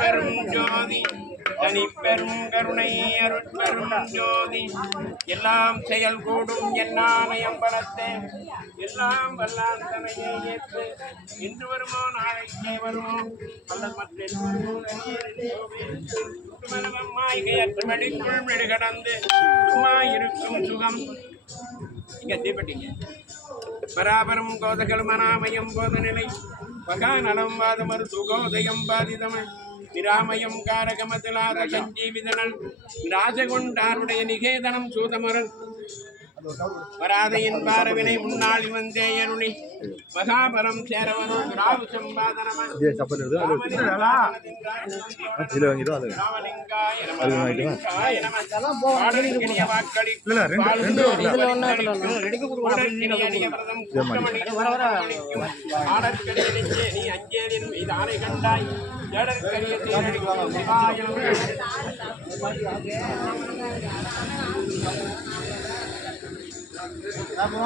அருட்பெரும் ஜோதி தனிப்பெரும் கருணை அருட்பெரும் ஜோதி எல்லாம் செயல் கூடும் என்னாலயம் பலத்தே எல்லாம் வல்லான் தனையை ஏற்று இன்று வருமோ நாளைக்கே வருமோ அல்லது மற்ற மடிக்குள் மெடுகடந்து சும்மா இருக்கும் சுகம் இங்க தீப்பட்டீங்க பராபரம் கோதகள் மனாமயம் போத நிலை பகா நலம் வாதமரு சுகோதயம் பாதிதமன் நிராமயம் காரகமதிலாத சஞ்சீவிதனல் ராஜகொண்டாருடைய நிகேதனம் சூதமரன் வராதையின் பாரவினை முன்னாள் வந்தேயருணி மகாபலம் சேரவனும் ராவு சம்பாதனமன் நீ அஞ்சேரின் மீது ஆணை கண்டாய் ஜடற்கரிய